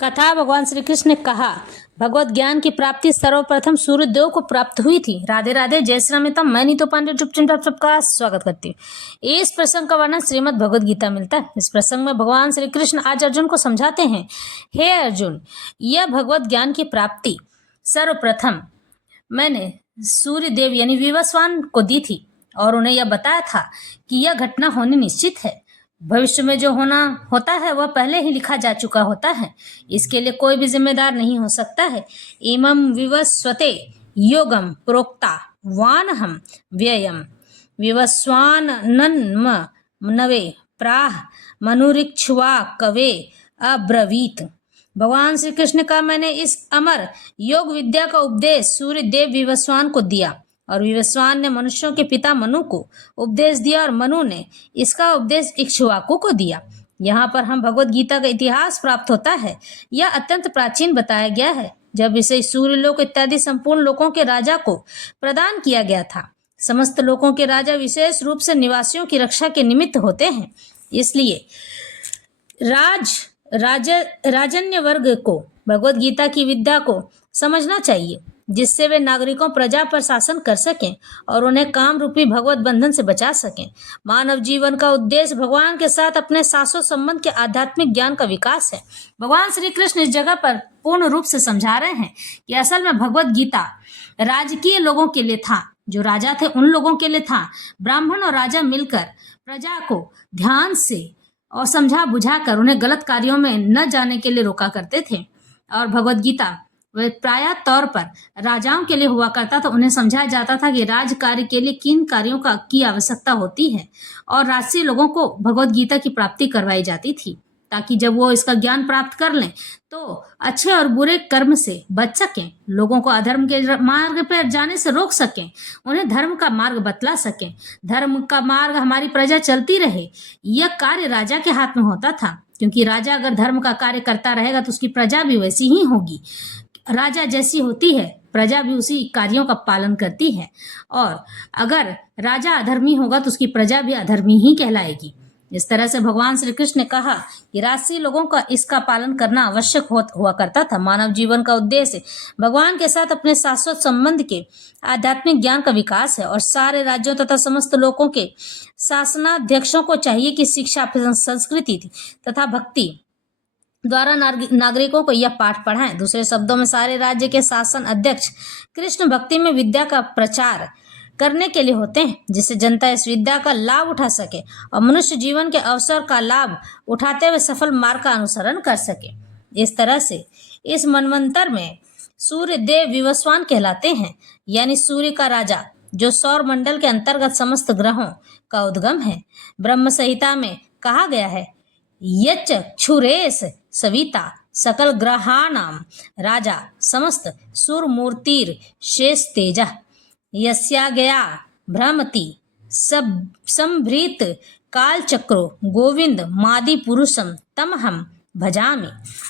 कथा भगवान श्री कृष्ण ने कहा, भगवत ज्ञान की प्राप्ति सर्वप्रथम सूर्यदेव को प्राप्त हुई थी। राधे राधे, जय श्री राम। मैं नीतू पांडे चुपचिन आप सबका स्वागत करती हूँ। इस प्रसंग का वर्णन श्रीमद् भगवद गीता मिलता है। इस प्रसंग में भगवान श्री कृष्ण आज अर्जुन को समझाते हैं, हे अर्जुन, यह भगवत ज्ञान की प्राप्ति सर्वप्रथम मैंने सूर्यदेव यानी विवस्वान को दी थी और उन्हें यह बताया था कि यह घटना होनी निश्चित है। भविष्य में जो होना होता है वह पहले ही लिखा जा चुका होता है। इसके लिए कोई भी जिम्मेदार नहीं हो सकता है। इमं विवस्वते योगम प्रोक्ता वानहम व्ययम विवस्वानन्म नवे प्राह मनुरिक्ष्वा कवे अब्रवीत। भगवान श्री कृष्ण का मैंने इस अमर योग विद्या का उपदेश सूर्य देव विवस्वान को दिया और विवस्वान ने मनुष्यों के पिता मनु को उपदेश दिया और मनु ने इसका उपदेश इक्ष्वाकु को दिया। यहाँ पर हम भगवत गीता का इतिहास प्राप्त होता है। यह अत्यंत प्राचीन बताया गया है, जब इसे सूर्यलोक इत्यादि संपूर्ण लोकों के राजा को प्रदान किया गया था। समस्त लोकों के राजा विशेष रूप से निवासियों की रक्षा के निमित्त होते हैं। इसलिए राजन्य वर्ग को भगवत गीता की विद्या को समझना चाहिए, जिससे वे नागरिकों प्रजा पर शासन कर सकें और उन्हें काम रूपी भगवत बंधन से बचा सकें। मानव जीवन का उद्देश्य भगवान के साथ अपने शाश्वत संबंध के आध्यात्मिक ज्ञान का विकास है। भगवान श्री कृष्ण इस जगह पर पूर्ण रूप से समझा रहे हैं कि असल में भगवत गीता राजकीय लोगों के लिए था, जो राजा थे उन लोगों के लिए था। ब्राह्मण और राजा मिलकर प्रजा को ध्यान से और समझा बुझाकर उन्हें गलत कार्यों में न जाने के लिए रोका करते थे। और भगवत गीता वह प्राय तौर पर राजाओं के लिए हुआ करता था। उन्हें समझाया जाता था कि राज कार्य के लिए किन कार्यों की आवश्यकता होती है और राजसी लोगों को भगवत गीता की प्राप्ति करवाई जाती थी, ताकि जब वो इसका ज्ञान प्राप्त कर लें तो अच्छे और बुरे कर्म से बच सकें, लोगों को अधर्म के मार्ग पर जाने से रोक सकें, उन्हें धर्म का मार्ग बतला सकें। धर्म का मार्ग हमारी प्रजा चलती रहे, यह कार्य राजा के हाथ में होता था, क्योंकि राजा अगर धर्म का कार्य करता रहेगा तो उसकी प्रजा भी वैसी ही होगी। राजा जैसी होती है प्रजा भी उसी कार्यों का पालन करती है, और अगर राजा अधर्मी होगा तो उसकी प्रजा भी अधर्मी ही कहलाएगी। इस तरह से भगवान श्री कृष्ण ने कहा कि राजसी लोगों का इसका पालन करना आवश्यक हुआ करता था। मानव जीवन का उद्देश्य भगवान के साथ अपने शाश्वत संबंध के आध्यात्मिक ज्ञान का विकास है, और सारे राज्यों तथा समस्त लोगों के शासनाध्यक्षों को चाहिए कि शिक्षा, संस्कृति तथा भक्ति द्वारा नागरिकों को यह पाठ पढ़ाएं। दूसरे शब्दों में सारे राज्य के शासन अध्यक्ष कृष्ण भक्ति में विद्या का प्रचार करने के लिए होते हैं, जिससे जनता इस विद्या का लाभ उठा सके और मनुष्य जीवन के अवसर का लाभ उठाते हुए सफल मार्ग का अनुसरण कर सके। इस तरह से इस मनवंतर में सूर्य देव विवस्वान कहलाते हैं, यानी सूर्य का राजा, जो सौर मंडल के अंतर्गत समस्त ग्रहों का उद्गम है। ब्रह्म संहिता में कहा गया है, यच्च क्षुरेश सविता सकल ग्रहाणाम राजा समस्त सुरमूर्तिर शेष तेजः यस्या गया भ्रमति सब संभृत काल चक्रो गोविंद मादि पुरुषम तम हम भजामि।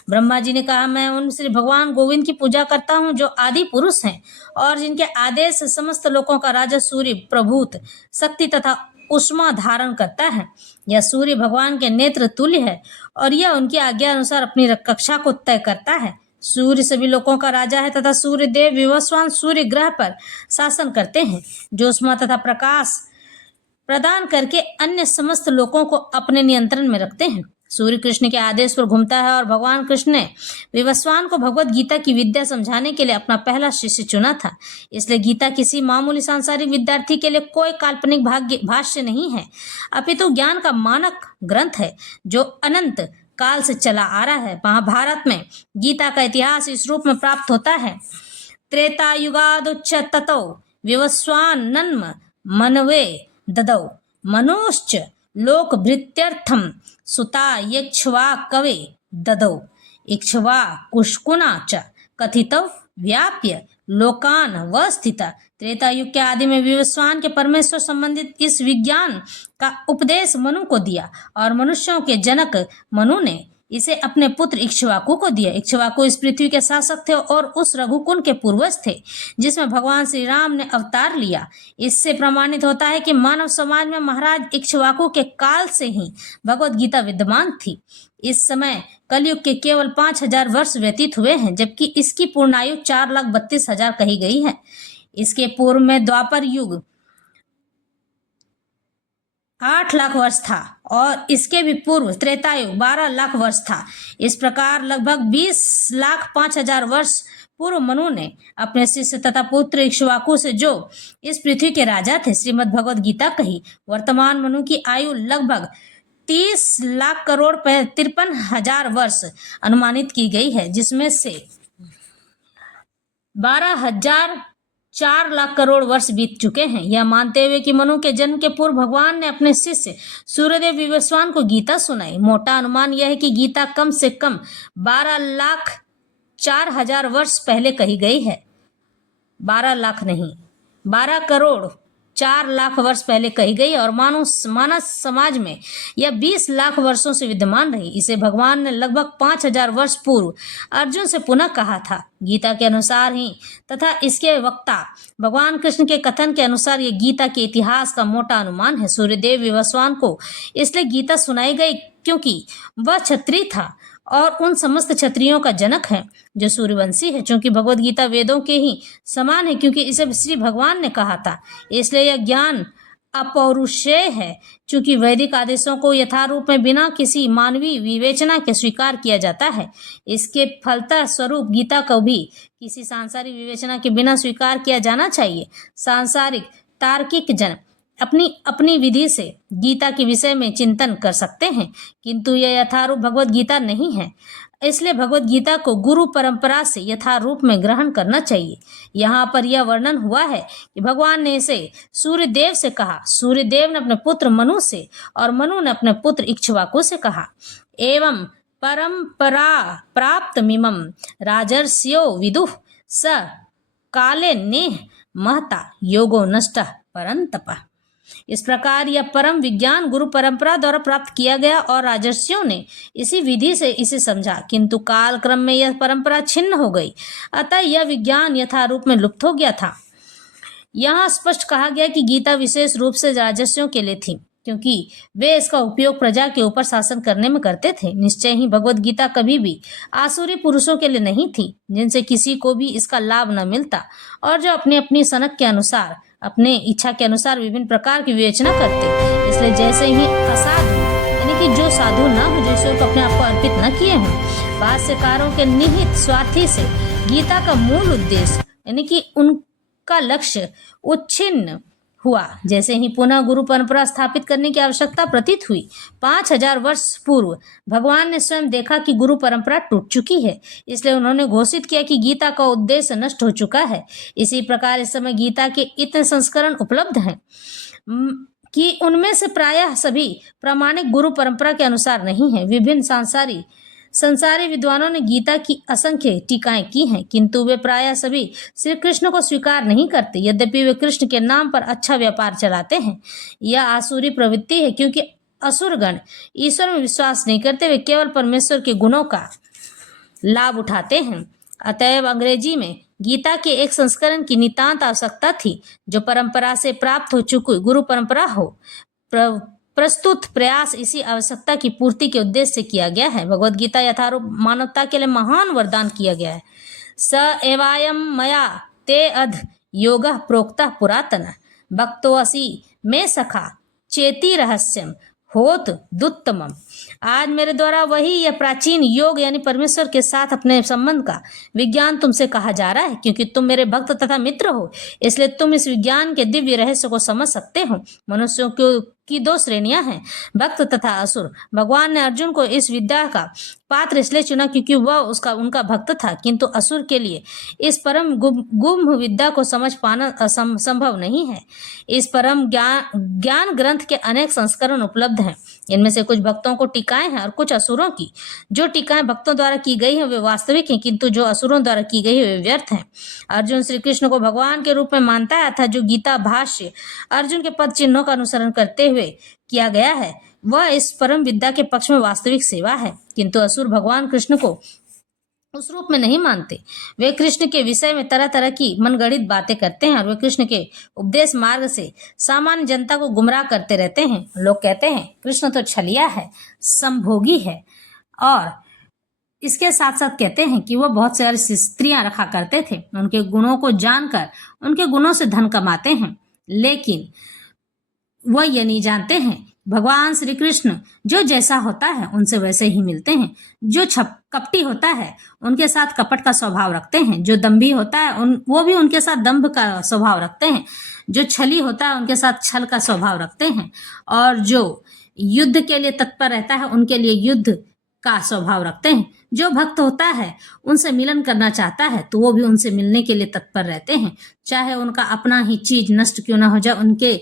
ब्रह्मा जी ने कहा, मैं उन श्री भगवान गोविंद की पूजा करता हूँ जो आदि पुरुष हैं और जिनके आदेश से समस्त लोकों का राजा सूर्य प्रभूत शक्ति तथा उष्मा धारण करता है। यह सूर्य भगवान के नेत्र तुल्य है और यह उनकी आज्ञा अनुसार अपनी कक्षा को तय करता है। सूर्य सभी लोकों का राजा है तथा सूर्य देव विवस्वान सूर्य ग्रह पर शासन करते हैं, जो उष्मा तथा प्रकाश प्रदान करके अन्य समस्त लोकों को अपने नियंत्रण में रखते हैं। सूर्य कृष्ण के आदेश पर घूमता है और भगवान कृष्ण ने विवस्वान को भगवत गीता की विद्या समझाने के लिए अपना पहला शिष्य चुना था। इसलिए गीता किसी मामूली सांसारिक विद्यार्थी के लिए कोई काल्पनिक भाष्य नहीं है, अपितु ज्ञान का मानक ग्रंथ है जो अनंत काल से चला आ रहा है। महाभारत में गीता का इतिहास इस रूप में प्राप्त होता है, त्रेता युगादुच्च ततो विवस्वानन्म मनवे ददौ मनुश्च लोक भृत्यर्थम सुता यक्ष्वा कवे ददौ इक्ष्वा कुशकुना च कथितौ व्याप्य लोकान व स्थिता। त्रेता युग के आदि में विवस्वान के परमेश्वर संबंधित इस विज्ञान का उपदेश मनु को दिया और मनुष्यों के जनक मनु ने इसे अपने पुत्र इक्ष्वाकु को दिया। इक्ष्वाकु इस पृथ्वी के शासक थे और उस रघुकुल के पूर्वज थे जिसमें भगवान श्री राम ने अवतार लिया। इससे प्रमाणित होता है कि मानव समाज में महाराज इक्ष्वाकु के काल से ही भगवत गीता विद्यमान थी। इस समय कलयुग के केवल 5000 वर्ष व्यतीत हुए हैं, जबकि इसकी पूर्णायु 4,32,000 कही गई है। इसके पूर्व में द्वापर युग 8 लाख वर्ष था और इसके भी पूर्व त्रेतायुग 12 लाख वर्ष था। इस प्रकार लगभग 20,05,000 वर्ष पूर्व मनु ने अपने शिष्य तथा पुत्र इक्ष्वाकु से, जो इस पृथ्वी के राजा थे, श्रीमद् भगवद गीता कही। वर्तमान मनु की आयु लगभग 30 लाख करोड़ 53,000 वर्ष अनुमानित की गई है, जिसमें से 12,004 लाख करोड़ वर्ष बीत चुके हैं। यह मानते हुए कि मनु के जन्म के पूर्व भगवान ने अपने शिष्य सूर्यदेव विवस्वान को गीता सुनाई। मोटा अनुमान यह है कि गीता कम से कम 12,04,000 वर्ष पहले कही गई है। 12 लाख नहीं, 12,04,00,000 वर्ष पहले कही गई और मानव समाज में यह 20 लाख वर्षों से विद्यमान रही। इसे भगवान ने लगभग 5,000 वर्ष पूर्व अर्जुन से पुनः कहा था। गीता के अनुसार ही तथा इसके वक्ता भगवान कृष्ण के कथन के अनुसार ये गीता के इतिहास का मोटा अनुमान है। सूर्यदेव विवस्वान को इसलिए गीता सुनाई गई क्योंकि वह क्षत्रिय था और उन समस्त क्षत्रियों का जनक है जो सूर्यवंशी है। चूंकि भगवद गीता वेदों के ही समान है, क्योंकि इसे श्री भगवान ने कहा था, इसलिए यह ज्ञान अपौरुषेय है। चूंकि वैदिक आदेशों को यथारूप में बिना किसी मानवीय विवेचना के स्वीकार किया जाता है, इसके फलतः स्वरूप गीता को भी किसी सांसारिक विवेचना के बिना स्वीकार किया जाना चाहिए। सांसारिक तार्किक जन अपनी अपनी विधि से गीता के विषय में चिंतन कर सकते हैं, किंतु यह यथारूप भगवद गीता नहीं है। इसलिए भगवद गीता को गुरु परंपरा से यथारूप में ग्रहण करना चाहिए। यहाँ पर यह वर्णन हुआ है कि भगवान ने इसे सूर्यदेव से कहा, सूर्यदेव ने अपने पुत्र मनु से और मनु ने अपने पुत्र इक्ष्वाकु से कहा। एवं परंपरा प्राप्त मिमम राजर्षियो विदुः स काले नेह महता योगो नष्टः परंतप। इस प्रकार यह परम विज्ञान गुरु परंपरा द्वारा प्राप्त किया गया और राजर्षियों ने इसी विधि से इसे समझा, किंतु काल क्रम में यह परंपरा छिन्न हो गई, अतः यह विज्ञान यथारूप में लुप्त हो गया था। यहाँ स्पष्ट कहा गया कि गीता विशेष रूप से राजर्षियों के लिए थी, क्योंकि वे इसका उपयोग प्रजा के ऊपर शासन करने में करते थे। निश्चय ही भगवद गीता कभी भी आसुरी पुरुषों के लिए नहीं थी, जिनसे किसी को भी इसका लाभ न मिलता और जो अपनी अपनी सनक के अनुसार, अपने इच्छा के अनुसार विभिन्न प्रकार की विवेचना करते। इसलिए जैसे ही असाधु, यानी कि जो साधु न हो, जो ईश्वर को अपने आप को अर्पित न किए हों, भाष्यकारों के निहित स्वार्थी से गीता का मूल उद्देश्य, यानी कि उनका लक्ष्य उच्छिन्न हुआ। जैसे ही पुनः गुरु परंपरा स्थापित करने की आवश्यकता प्रतीत हुई, 5,000 वर्ष पूर्व भगवान ने स्वयं देखा कि गुरु परंपरा टूट चुकी है, इसलिए उन्होंने घोषित किया कि गीता का उद्देश्य नष्ट हो चुका है। इसी प्रकार इस समय गीता के इतने संस्करण उपलब्ध हैं कि उनमें से प्रायः सभी प्रामाणिक गुरु परंपरा के अनुसार नहीं है। विभिन्न संसारी विद्वानों ने गीता की असंख्य टीकाएं की हैं, किंतु वे प्रायः सभी श्री कृष्ण को स्वीकार नहीं करते, यद्यपि वे कृष्ण के नाम पर अच्छा व्यापार चलाते हैं। यह आसुरी प्रवृत्ति है, क्योंकि असुरगण ईश्वर में विश्वास नहीं करते, वे केवल परमेश्वर के गुणों का लाभ उठाते हैं। अतएव अंग्रेजी में गीता के एक संस्करण की नितांत आवश्यकता थी, जो परंपरा से प्राप्त हो चुकी गुरु परंपरा हो। प्रस्तुत प्रयास इसी आवश्यकता की पूर्ति के उद्देश्य से किया गया है। भगवद गीता यथारूप मानवता के लिए महान वरदान किया गया है। स एवायम मया ते अध योगः प्रोक्तः पुरातन भक्तो असि में सखा चेति रहस्यम होत दुत्तमम। आज मेरे द्वारा वही यह प्राचीन योग यानी परमेश्वर के साथ अपने संबंध का विज्ञान तुमसे कहा जा रहा है, क्योंकि तुम मेरे भक्त तथा मित्र हो, इसलिए तुम इस विज्ञान के दिव्य रहस्य को समझ सकते हो। मनुष्यों की 2 श्रेणियां हैं, भक्त तथा असुर। भगवान ने अर्जुन को इस विद्या का पात्र इसलिए चुना क्योंकि वह उनका भक्त था, किंतु असुर के लिए इस परम गुह्य विद्या को समझ पाना संभव नहीं है। इस परम ज्ञान ग्रंथ के अनेक संस्करण उपलब्ध हैं। इनमें से कुछ भक्तों को टीकाएं हैं और कुछ असुरों की। जो टीकाएं भक्तों द्वारा की गई हैं वे वास्तविक हैं, किंतु जो असुरों द्वारा की गई है वे व्यर्थ हैं। अर्जुन श्री कृष्ण को भगवान के रूप में मानता है, था जो गीता भाष्य अर्जुन के पद चिन्हों का अनुसरण करते हुए किया गया है। वह इस परम विद्या के पक्ष में वास्तविक सेवा है। किंतु असुर भगवान कृष्ण को उस रूप में नहीं मानते। वे कृष्ण के विषय में तरह तरह की मनगढ़ंत बातें करते हैं और वे कृष्ण के उपदेश मार्ग से सामान्य जनता को गुमराह करते रहते हैं। लोग कहते हैं कृष्ण तो छलिया है, संभोगी है, और इसके साथ साथ कहते हैं कि वह बहुत सारी स्त्रियां रखा करते थे। उनके गुणों को जानकर उनके गुणों से धन कमाते हैं, लेकिन वह ये नहीं जानते हैं भगवान श्री कृष्ण जो जैसा होता है उनसे वैसे ही मिलते हैं। जो कपटी होता है उनके साथ कपट का स्वभाव रखते हैं, जो दंभी होता है वो भी उनके साथ दंभ का स्वभाव रखते हैं, जो छली होता है उनके साथ छल का स्वभाव रखते हैं, और जो युद्ध के लिए तत्पर रहता है उनके लिए युद्ध का स्वभाव रखते हैं। जो भक्त होता है उनसे मिलन करना चाहता है तो वो भी उनसे मिलने के लिए तत्पर रहते हैं, चाहे उनका अपना ही चीज नष्ट क्यों ना हो जाए, उनके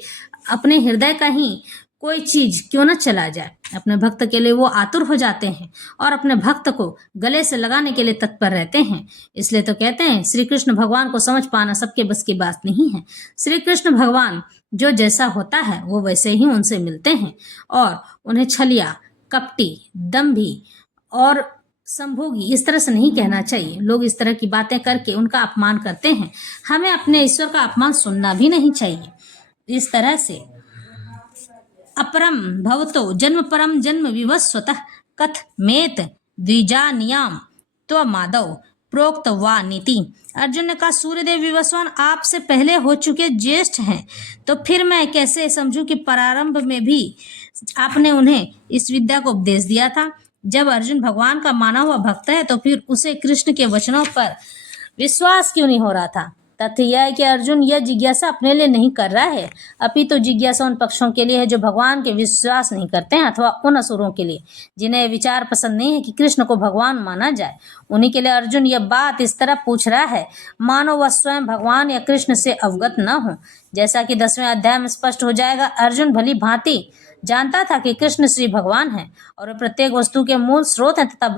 अपने हृदय का ही कोई चीज क्यों न चला जाए। अपने भक्त के लिए वो आतुर हो जाते हैं और अपने भक्त को गले से लगाने के लिए तत्पर रहते हैं। इसलिए तो कहते हैं श्री कृष्ण भगवान को समझ पाना सबके बस की बात नहीं है। श्री कृष्ण भगवान जो जैसा होता है वो वैसे ही उनसे मिलते हैं, और उन्हें छलिया, कपटी, दंभी और संभोगी इस तरह से नहीं कहना चाहिए। लोग इस तरह की बातें करके उनका अपमान करते हैं। हमें अपने ईश्वर का अपमान सुनना भी नहीं चाहिए। इस तरह से अपरम भवतो जन्म परम जन्म विवस्वतः कथमेत द्विजानियाम त्वमादौ प्रोक्त वा नीति। अर्जुन ने कहा सूर्यदेव विवस्वान आपसे पहले हो चुके ज्येष्ठ हैं, तो फिर मैं कैसे समझूं कि प्रारंभ में भी आपने उन्हें इस विद्या को उपदेश दिया था। जब अर्जुन भगवान का माना हुआ भक्त है तो फिर उसे कृष्ण के वचनों पर विश्वास क्यों नहीं हो रहा था। तथ्य यह है कि अर्जुन यह जिज्ञासा अपने लिए नहीं कर रहा है, अपितु जिज्ञासा उन पक्षों के लिए है जो भगवान के विश्वास नहीं करते हैं, अथवा उन असुरों के लिए जिन्हें विचार पसंद नहीं है कि कृष्ण को भगवान माना जाए। उन्हीं के लिए अर्जुन यह बात इस तरह पूछ रहा है मानो वह स्वयं भगवान या कृष्ण से अवगत न हो। जैसा कि 10वें अध्याय में स्पष्ट हो जाएगा, अर्जुन भली भांति जानता था कि कृष्ण श्री भगवान है और वे प्रत्येक वस्तु के मूल स्रोत हैं तथा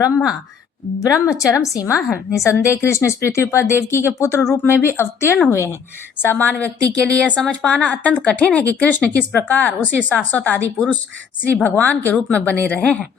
ब्रह्म चरम सीमा है। निसंदेह कृष्ण इस पृथ्वी पर देवकी के पुत्र रूप में भी अवतीर्ण हुए हैं। सामान्य व्यक्ति के लिए यह समझ पाना अत्यंत कठिन है कि कृष्ण किस प्रकार उसी शाश्वत आदि पुरुष श्री भगवान के रूप में बने रहे हैं।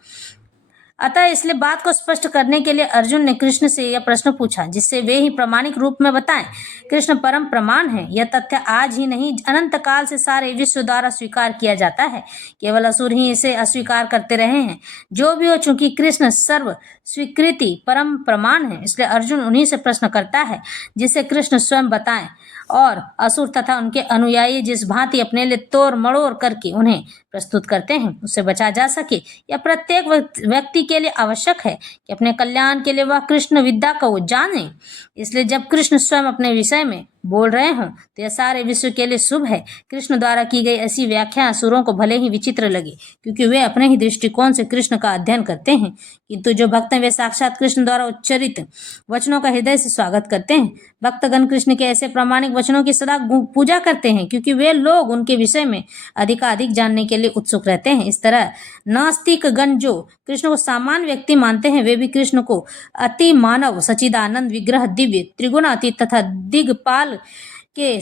अतः इसलिए बात को स्पष्ट करने के लिए अर्जुन ने कृष्ण से यह प्रश्न पूछा जिससे वे ही प्रामाणिक रूप में बताएं। कृष्ण परम प्रमाण है। यह तथ्य आज ही नहीं अनंत काल से सारे विश्व द्वारा स्वीकार किया जाता है, केवल असुर ही इसे अस्वीकार करते रहे हैं। जो भी हो, चूंकि कृष्ण सर्व स्वीकृति परम प्रमाण है, इसलिए अर्जुन उन्हीं से प्रश्न करता है जिसे कृष्ण स्वयं बताएं, और असुर तथा उनके अनुयायी जिस भांति अपने लिए तोड़ मड़ोड़ करके उन्हें प्रस्तुत करते हैं उससे बचा जा सके। यह प्रत्येक व्यक्ति के लिए आवश्यक है कि अपने कल्याण के लिए वह कृष्ण विद्या को जाने। इसलिए जब कृष्ण स्वयं अपने विषय में बोल रहे हों तो यह सारे विश्व के लिए शुभ है। कृष्ण द्वारा की गई ऐसी व्याख्या असुरों को भले ही विचित्र लगे, क्योंकि वे अपने ही दृष्टिकोण से कृष्ण का अध्ययन करते हैं, किंतु जो भक्त हैं वे साक्षात कृष्ण द्वारा उच्चरित वचनों का हृदय से स्वागत करते हैं। भक्तगण कृष्ण के ऐसे प्रामाणिक वचनों की सदा पूजा करते हैं, क्योंकि वे लोग उनके विषय में अधिकाधिक जानने के लिए उत्सुक रहते हैं। इस तरह नास्तिक गण जो कृष्ण को सामान्य व्यक्ति मानते हैं वे भी कृष्ण को अति मानव, सच्चिदानंद विग्रह, दिव्य, त्रिगुणातीत तथा दिग्पाल के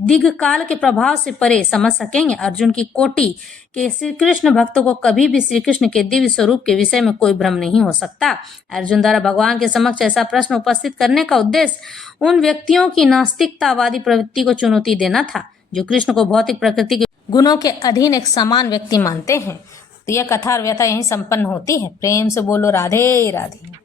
दिग्काल के प्रभाव से परे समझ सकेंगे। अर्जुन की कोटि के श्री कृष्ण भक्तों को कभी भी श्री कृष्ण के दिव्य स्वरूप के विषय में कोई भ्रम नहीं हो सकता। अर्जुन द्वारा भगवान के समक्ष ऐसा प्रश्न उपस्थित करने का उद्देश्य उन व्यक्तियों की नास्तिकतावादी प्रवृत्ति को चुनौती देना था जो कृष्ण को भौतिक प्रकृति के गुणों के अधीन एक समान व्यक्ति मानते हैं। तो यह कथा और व्यथा यहीं संपन्न होती है। प्रेम से बोलो राधे राधे।